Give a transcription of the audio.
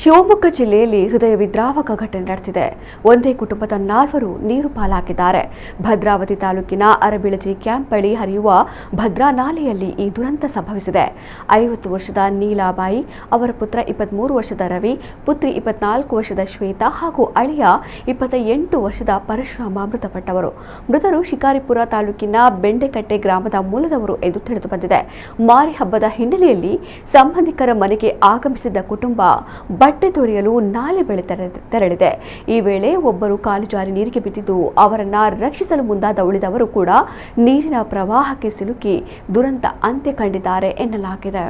ಶಿವಮೊಗ್ಗ ಜಿಲ್ಲೆಯಲ್ಲಿ ಹೃದಯ ವಿದ್ರಾವಕ ಘಟನೆ ನಡೆದಿದೆ. ಒಂದೇ ಕುಟುಂಬದ 4 ನೀರು ಪಾಲಾಗಿದ್ದಾರೆ. ಭದ್ರಾವತಿ ತಾಲೂಕಿನ ಅರಬಿಳಜಿ ಕ್ಯಾಂಪ್ ಬಳಿ ಹರಿಯುವ ಭದ್ರಾ ನಾಲೆಯಲ್ಲಿ ಈ ದುರಂತ ಸಂಭವಿಸಿದೆ. 50 ವರ್ಷದ ನೀಲಾಬಾಯಿ, ಅವರ ಪುತ್ರ 23 ವರ್ಷದ ರವಿ, ಪುತ್ರಿ 24 ವರ್ಷದ ಶ್ವೇತಾ ಹಾಗೂ ಅಳಿಯ 28 ವರ್ಷದ ಪರಶುರಾಮ ಮೃತಪಟ್ಟವರು. ಮೃತರು ಶಿಕಾರಿಪುರ ತಾಲೂಕಿನ ಬೆಂಡೆಕಟ್ಟೆ ಗ್ರಾಮದ ಮೂಲದವರು ಎಂದು ತಿಳಿದು ಬಂದಿದೆ. ಮಾರಿ ಹಬ್ಬದ ಹಿನ್ನೆಲೆಯಲ್ಲಿ ಸಂಬಂಧಿಕರ ಮನೆಗೆ ಆಗಮಿಸಿದ್ದ ಕುಟುಂಬ ಬಟ್ಟೆ ತೊಳೆಯಲು ನಾಲೆ ಬಳಿ ತೆರಳಿದೆ. ಈ ವೇಳೆ ಒಬ್ಬರು ಕಾಲು ಜಾರಿ ನೀರಿಗೆ ಬಿದ್ದಿದ್ದು ಅವರನ್ನ ರಕ್ಷಿಸಲು ಮುಂದಾದ ಉಳಿದವರು ಕೂಡ ನೀರಿನ ಪ್ರವಾಹಕ್ಕೆ ಸಿಲುಕಿ ದುರಂತ ಅಂತ್ಯ ಕಂಡಿದ್ದಾರೆ ಎನ್ನಲಾಗಿದೆ.